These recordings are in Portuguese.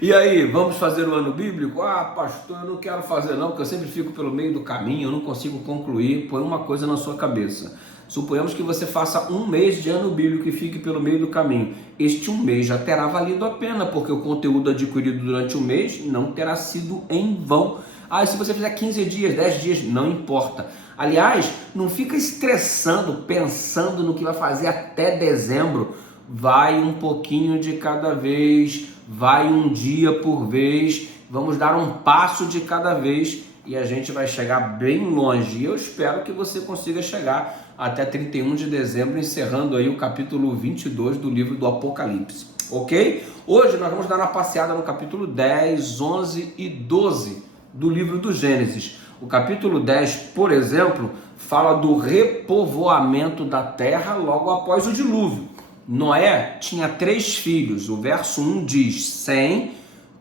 E aí, vamos fazer o ano bíblico? Ah, pastor, eu não quero fazer não, porque eu sempre fico pelo meio do caminho, eu não consigo concluir. Põe uma coisa na sua cabeça. Suponhamos que você faça um mês de ano bíblico e fique pelo meio do caminho. Este um mês já terá valido a pena, porque o conteúdo adquirido durante o mês não terá sido em vão. Ah, e se você fizer 15 dias, 10 dias, não importa. Aliás, não fica estressando, pensando no que vai fazer até dezembro. Vai um pouquinho de cada vez, vai um dia por vez, vamos dar um passo de cada vez e a gente vai chegar bem longe. E eu espero que você consiga chegar até 31 de dezembro, encerrando aí o capítulo 22 do livro do Apocalipse, ok? Hoje nós vamos dar uma passeada no capítulo 10, 11 e 12 do livro do Gênesis. O capítulo 10, por exemplo, fala do repovoamento da terra logo após o dilúvio. Noé tinha 3 filhos, o verso 1 diz: Sem,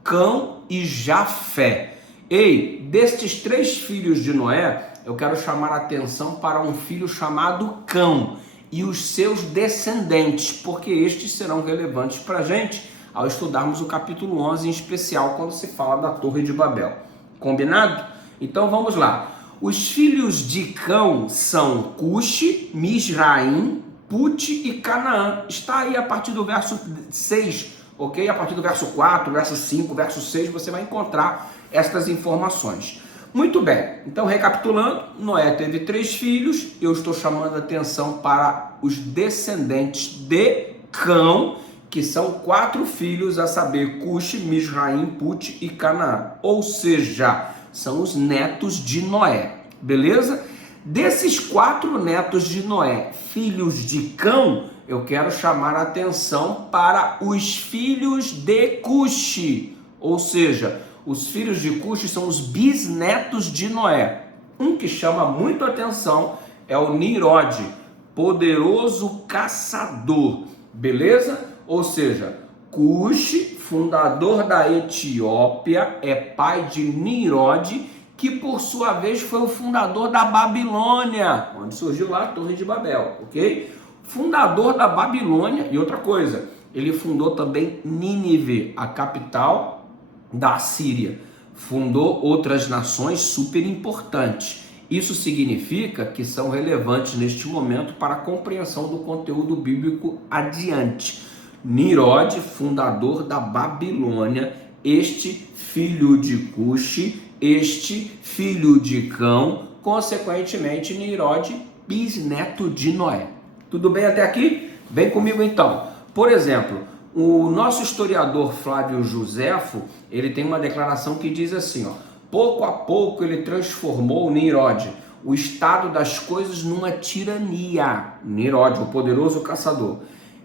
Cão e Jafé. Ei, destes 3 filhos de Noé, eu quero chamar a atenção para um filho chamado Cão e os seus descendentes, porque estes serão relevantes para a gente ao estudarmos o capítulo 11, em especial quando se fala da Torre de Babel. Combinado? Então vamos lá. Os filhos de Cão são Cuxi, Misraim, Put e Canaã. Está aí a partir do verso 6, ok? A partir do verso 4, verso 5, verso 6, você vai encontrar estas informações. Muito bem, então recapitulando, Noé teve 3 filhos, eu estou chamando a atenção para os descendentes de Cão, que são 4 filhos, a saber, Cuxi, Misraim, Put e Canaã. Ou seja, são os netos de Noé, beleza? Desses 4 netos de Noé, filhos de Cão, eu quero chamar a atenção para os filhos de Cuxi, ou seja, os filhos de Cuxi são os bisnetos de Noé. Um que chama muito a atenção é o Nimrod, poderoso caçador, beleza? Ou seja, Cuxi, fundador da Etiópia, é pai de Nimrod, que por sua vez foi o fundador da Babilônia, onde surgiu lá a Torre de Babel, ok? Fundador da Babilônia, e outra coisa, ele fundou também Nínive, a capital da Síria. Fundou outras nações super importantes. Isso significa que são relevantes neste momento para a compreensão do conteúdo bíblico adiante. Nimrod, fundador da Babilônia, este filho de Cuxi, este filho de Cão, consequentemente Nimrod, bisneto de Noé. Tudo bem até aqui? Vem comigo então. Por exemplo, o nosso historiador Flávio Josefo, ele tem uma declaração que diz assim, ó: pouco a pouco ele transformou Nimrod, o estado das coisas, numa tirania. Nimrod, o poderoso caçador.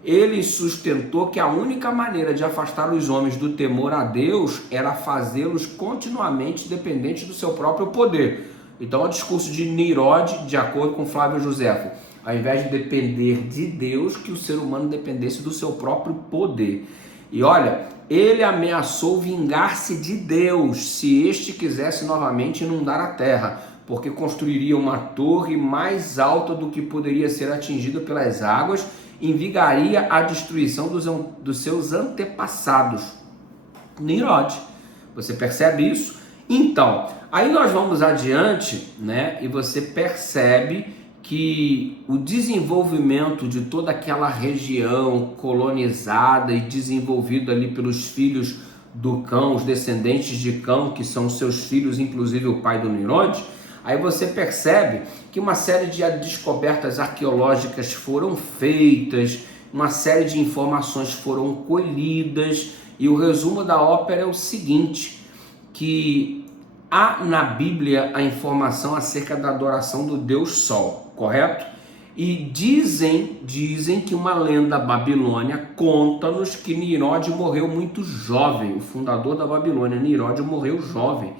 Ele sustentou que a única maneira de afastar os homens do temor a Deus era fazê-los continuamente dependentes do seu próprio poder. Então, o discurso de Nimrod, de acordo com Flávio Josefo, ao invés de depender de Deus, que o ser humano dependesse do seu próprio poder. E olha, ele ameaçou vingar-se de Deus se este quisesse novamente inundar a terra, porque construiria uma torre mais alta do que poderia ser atingida pelas águas, envigaria a destruição dos seus antepassados. Nimrod, você percebe isso? Então, aí nós vamos adiante, né? E você percebe que o desenvolvimento de toda aquela região colonizada e desenvolvida ali pelos filhos do Cão, os descendentes de Cão, que são seus filhos, inclusive o pai do Nimrod, aí você percebe que uma série de descobertas arqueológicas foram feitas, uma série de informações foram colhidas, e o resumo da ópera é o seguinte, que há na Bíblia a informação acerca da adoração do Deus Sol, correto? E dizem que uma lenda babilônia conta-nos que Nimrod morreu muito jovem, o fundador da Babilônia, Nimrod, morreu jovem.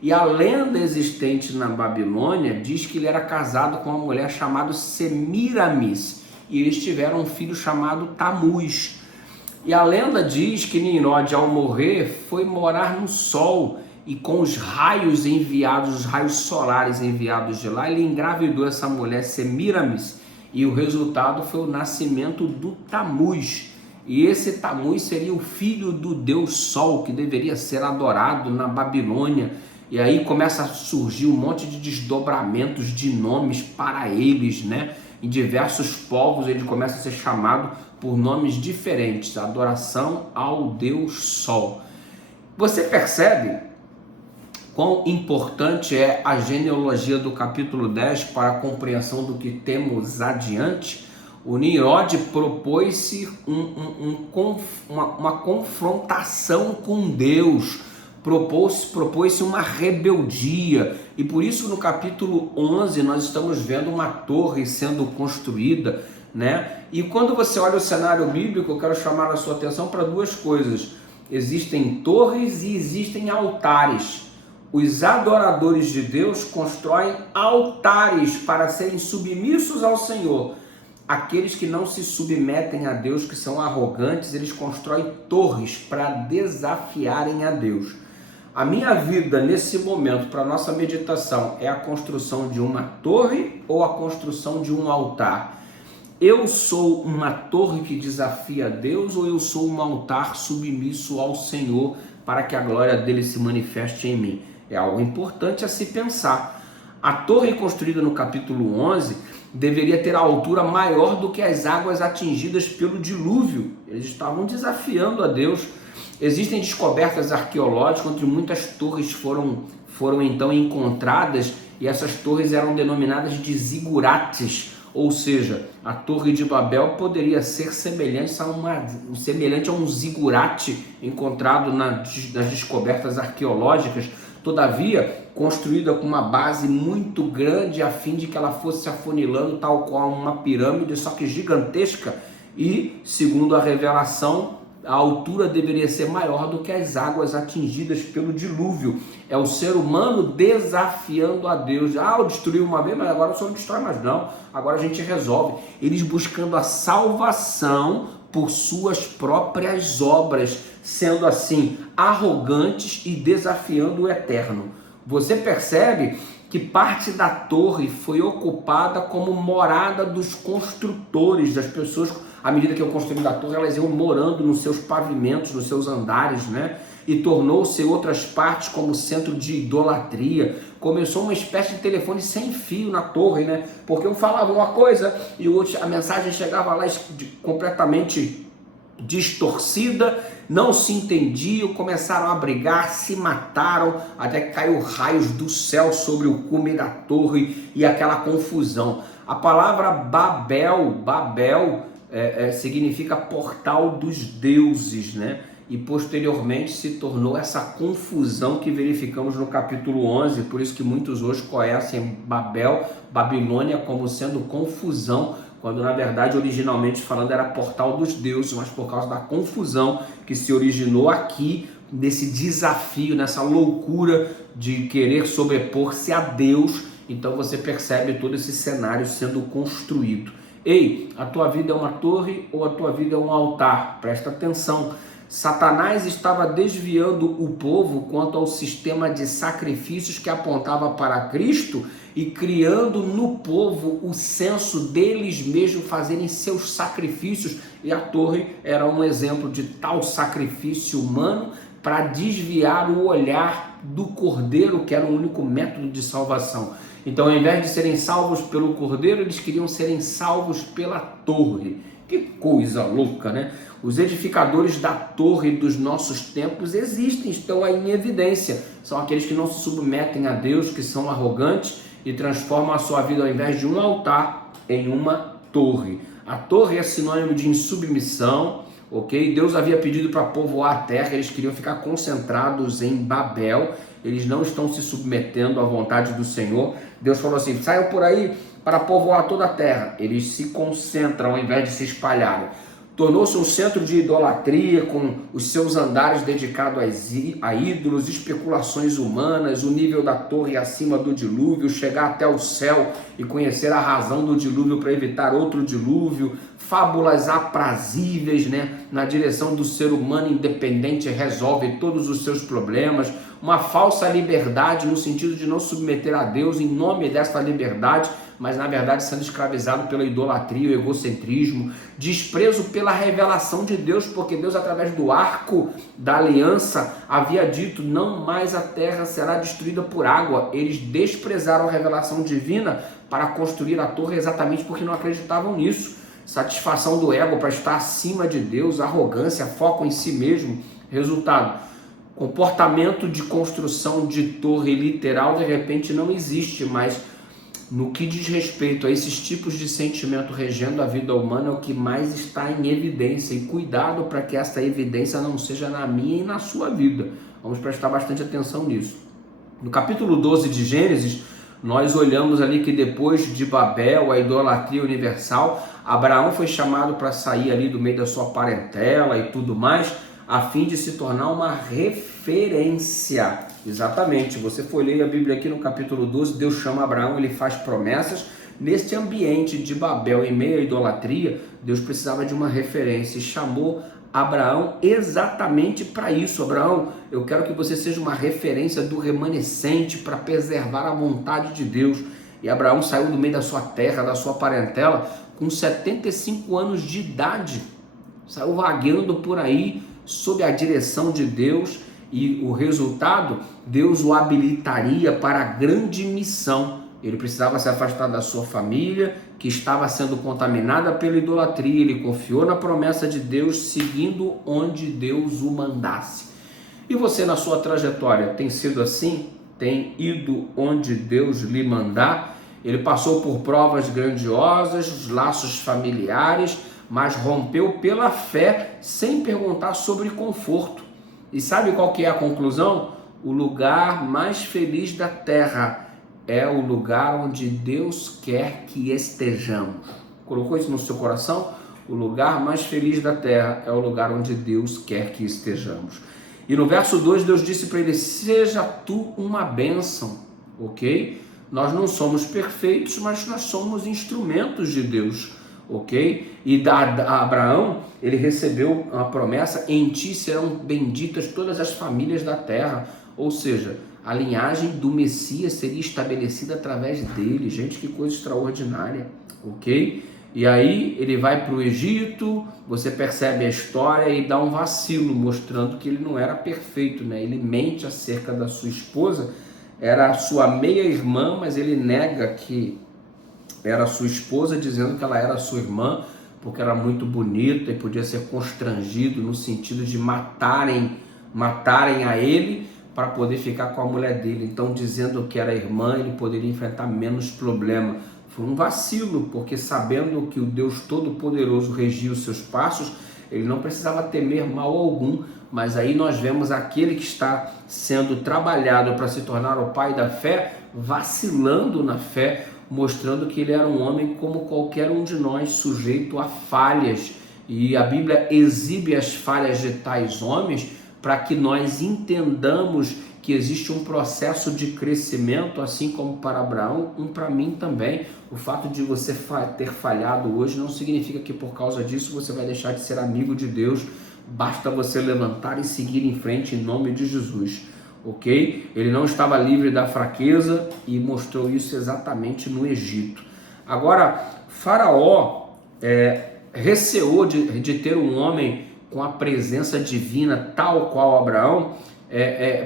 E a lenda existente na Babilônia diz que ele era casado com uma mulher chamada Semiramis, e eles tiveram um filho chamado Tamuz. E a lenda diz que Nimrod, ao morrer, foi morar no sol, e com os raios enviados, os raios solares enviados de lá, ele engravidou essa mulher Semiramis, e o resultado foi o nascimento do Tamuz. E esse Tamuz seria o filho do Deus Sol, que deveria ser adorado na Babilônia. E aí começa a surgir um monte de desdobramentos de nomes para eles, né? Em diversos povos ele começa a ser chamado por nomes diferentes, adoração ao Deus Sol. Você percebe quão importante é a genealogia do capítulo 10 para a compreensão do que temos adiante? O Nimrod propôs-se uma confrontação com Deus, propôs-se uma rebeldia, e por isso no capítulo 11 nós estamos vendo uma torre sendo construída, né? E quando você olha o cenário bíblico, eu quero chamar a sua atenção para duas coisas: existem torres e existem altares. Os adoradores de Deus constroem altares para serem submissos ao Senhor. Aqueles que não se submetem a Deus, que são arrogantes, eles constroem torres para desafiarem a Deus. A minha vida nesse momento, para a nossa meditação, é a construção de uma torre ou a construção de um altar? Eu sou uma torre que desafia a Deus ou eu sou um altar submisso ao Senhor para que a glória dele se manifeste em mim? É algo importante a se pensar. A torre construída no capítulo 11 deveria ter a altura maior do que as águas atingidas pelo dilúvio. Eles estavam desafiando a Deus. Existem descobertas arqueológicas onde muitas torres foram então encontradas, e essas torres eram denominadas de zigurates, ou seja, a Torre de Babel poderia ser semelhante a um zigurate encontrado nas descobertas arqueológicas. Todavia, construída com uma base muito grande a fim de que ela fosse afunilando tal qual uma pirâmide, só que gigantesca, e, segundo a revelação, a altura deveria ser maior do que as águas atingidas pelo dilúvio. É o ser humano desafiando a Deus. Eu destruí uma vez, mas agora o Senhor não destrói mais não. Agora a gente resolve. Eles buscando a salvação por suas próprias obras, sendo assim arrogantes e desafiando o eterno. Você percebe que parte da torre foi ocupada como morada dos construtores, das pessoas. À medida que eu construí a torre, elas iam morando nos seus pavimentos, nos seus andares, né? E tornou-se outras partes como centro de idolatria. Começou uma espécie de telefone sem fio na torre, né? Porque um falava uma coisa e o outro, a mensagem chegava lá completamente distorcida, não se entendiam, começaram a brigar, se mataram, até que caiu raios do céu sobre o cume da torre e aquela confusão. A palavra Babel significa portal dos deuses, né? E posteriormente se tornou essa confusão que verificamos no capítulo 11, por isso que muitos hoje conhecem Babilônia como sendo confusão, quando na verdade originalmente falando era portal dos deuses, mas por causa da confusão que se originou aqui, nesse desafio, nessa loucura de querer sobrepor-se a Deus, então você percebe todo esse cenário sendo construído. Ei, a tua vida é uma torre ou a tua vida é um altar? Presta atenção. Satanás estava desviando o povo quanto ao sistema de sacrifícios que apontava para Cristo e criando no povo o senso deles mesmos fazerem seus sacrifícios, e a torre era um exemplo de tal sacrifício humano para desviar o olhar do Cordeiro, que era o único método de salvação. Então, ao invés de serem salvos pelo Cordeiro, eles queriam serem salvos pela torre. Que coisa louca, né? Os edificadores da torre dos nossos tempos existem, estão aí em evidência. São aqueles que não se submetem a Deus, que são arrogantes e transformam a sua vida, ao invés de um altar, em uma torre. A torre é sinônimo de insubmissão, ok? Deus havia pedido para povoar a terra, eles queriam ficar concentrados em Babel, eles não estão se submetendo à vontade do Senhor. Deus falou assim: saiam por aí para povoar toda a terra. Eles se concentram ao invés de se espalharem. Tornou-se um centro de idolatria, com os seus andares dedicados a ídolos, especulações humanas, o nível da torre acima do dilúvio, chegar até o céu e conhecer a razão do dilúvio para evitar outro dilúvio, fábulas aprazíveis, né, na direção do ser humano independente, resolve todos os seus problemas, uma falsa liberdade no sentido de não submeter a Deus em nome dessa liberdade, mas na verdade sendo escravizado pela idolatria, o egocentrismo, desprezo pela revelação de Deus, porque Deus, através do arco da aliança, havia dito: não mais a terra será destruída por água. Eles desprezaram a revelação divina para construir a torre exatamente porque não acreditavam nisso. Satisfação do ego para estar acima de Deus, arrogância, foco em si mesmo. Resultado: comportamento de construção de torre literal de repente não existe, mas no que diz respeito a esses tipos de sentimento regendo a vida humana, é o que mais está em evidência. E cuidado para que essa evidência não seja na minha e na sua vida. Vamos prestar bastante atenção nisso. No capítulo 12 de Gênesis, nós olhamos ali que depois de Babel, a idolatria universal, Abraão foi chamado para sair ali do meio da sua parentela e tudo mais, a fim de se tornar uma referência. Exatamente, você foi ler a Bíblia aqui no capítulo 12, Deus chama Abraão, ele faz promessas. Neste ambiente de Babel, em meio à idolatria, Deus precisava de uma referência e chamou Abraão exatamente para isso. Abraão, eu quero que você seja uma referência do remanescente para preservar a vontade de Deus. E Abraão saiu do meio da sua terra, da sua parentela, com 75 anos de idade. Saiu vagueando por aí, sob a direção de Deus, e o resultado, Deus o habilitaria para a grande missão. Ele precisava se afastar da sua família, que estava sendo contaminada pela idolatria. Ele confiou na promessa de Deus, seguindo onde Deus o mandasse. E você, na sua trajetória, tem sido assim? Tem ido onde Deus lhe mandar? Ele passou por provas grandiosas, os laços familiares, mas rompeu pela fé, sem perguntar sobre conforto. E sabe qual que é a conclusão? O lugar mais feliz da terra é o lugar onde Deus quer que estejamos. Colocou isso no seu coração? O lugar mais feliz da terra é o lugar onde Deus quer que estejamos. E no verso 2, Deus disse para ele: seja tu uma bênção, ok? Nós não somos perfeitos, mas nós somos instrumentos de Deus, ok? E da Abraão, ele recebeu uma promessa: em ti serão benditas todas as famílias da terra. Ou seja, a linhagem do Messias seria estabelecida através dele. Gente, que coisa extraordinária, ok? E aí ele vai para o Egito, você percebe a história e dá um vacilo, mostrando que ele não era perfeito, né? Ele mente acerca da sua esposa, era a sua meia-irmã, mas ele nega que era sua esposa, dizendo que ela era sua irmã, porque era muito bonita e podia ser constrangido no sentido de matarem a ele para poder ficar com a mulher dele. Então, dizendo que era irmã, ele poderia enfrentar menos problema. Foi um vacilo, porque sabendo que o Deus Todo-Poderoso regia os seus passos, ele não precisava temer mal algum. Mas aí nós vemos aquele que está sendo trabalhado para se tornar o pai da fé, vacilando na fé, mostrando que ele era um homem como qualquer um de nós, sujeito a falhas. E a Bíblia exibe as falhas de tais homens para que nós entendamos que existe um processo de crescimento, assim como para Abraão, para mim também. O fato de você ter falhado hoje não significa que por causa disso você vai deixar de ser amigo de Deus. Basta você levantar e seguir em frente em nome de Jesus, ok? Ele não estava livre da fraqueza e mostrou isso exatamente no Egito. Agora, Faraó receou de ter um homem com a presença divina tal qual Abraão,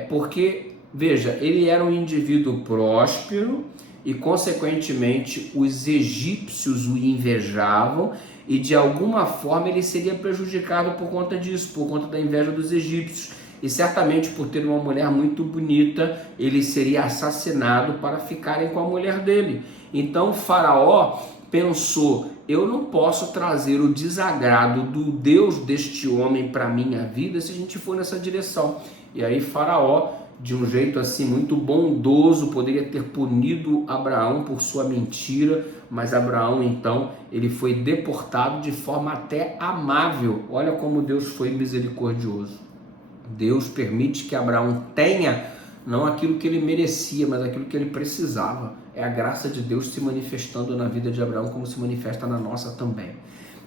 porque, veja, ele era um indivíduo próspero e, consequentemente, os egípcios o invejavam e, de alguma forma, ele seria prejudicado por conta disso, por conta da inveja dos egípcios. E, certamente, por ter uma mulher muito bonita, ele seria assassinado para ficarem com a mulher dele. Então, Faraó pensou: eu não posso trazer o desagrado do Deus deste homem para a minha vida se a gente for nessa direção. E aí Faraó, de um jeito assim muito bondoso, poderia ter punido Abraão por sua mentira, mas Abraão então, ele foi deportado de forma até amável. Olha como Deus foi misericordioso. Deus permite que Abraão tenha não aquilo que ele merecia, mas aquilo que ele precisava. É a graça de Deus se manifestando na vida de Abraão, como se manifesta na nossa também.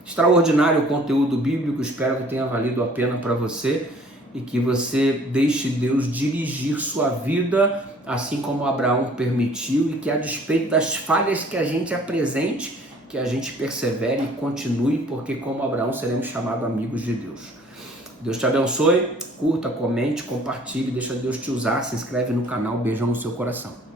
Extraordinário o conteúdo bíblico, espero que tenha valido a pena para você e que você deixe Deus dirigir sua vida, assim como Abraão permitiu, e que a despeito das falhas que a gente apresente, que a gente persevere e continue, porque como Abraão seremos chamados amigos de Deus. Deus te abençoe, curta, comente, compartilhe, deixa Deus te usar, se inscreve no canal, beijão no seu coração.